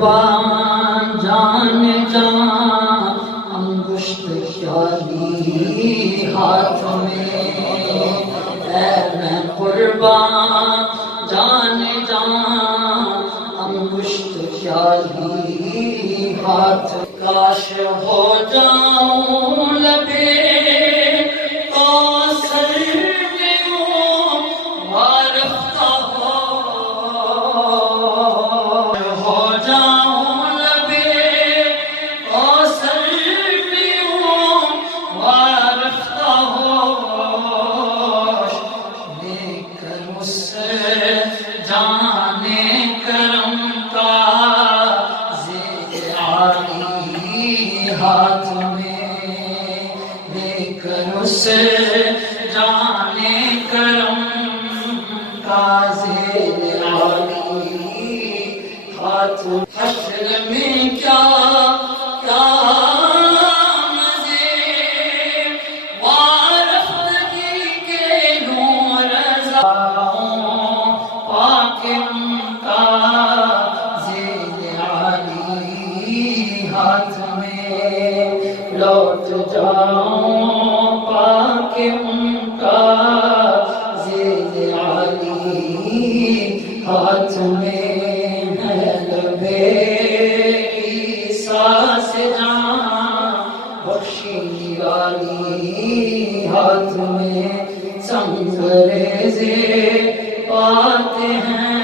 جان جان انگشت شادی ہاتھ میں، اے میں قربان جان جان انگشت شادی ہاتھ، کاش ہو جاؤں لبے کوثر میں یوں وارفتہ ہو جاؤں لبے کوثر میں یوں وارفتہ ہوش، لیکن اس جانے کرم کا زیر عالی ہاتھ میں، لیکن اس جانے کرم کا زیر عالی ہاتھ، حشر میں کیا کیا مزے وارفتگی کے نور رضاؤں، پاک ان کا زیر عالی ہاتھ میں، لوٹ جاؤں پاک ان کا زیر عالی ہاتھ میں، ہے لبے عیسیٰ سے جان بخشی والی ہاتھ میں، سنگ ریزے پاتے ہیں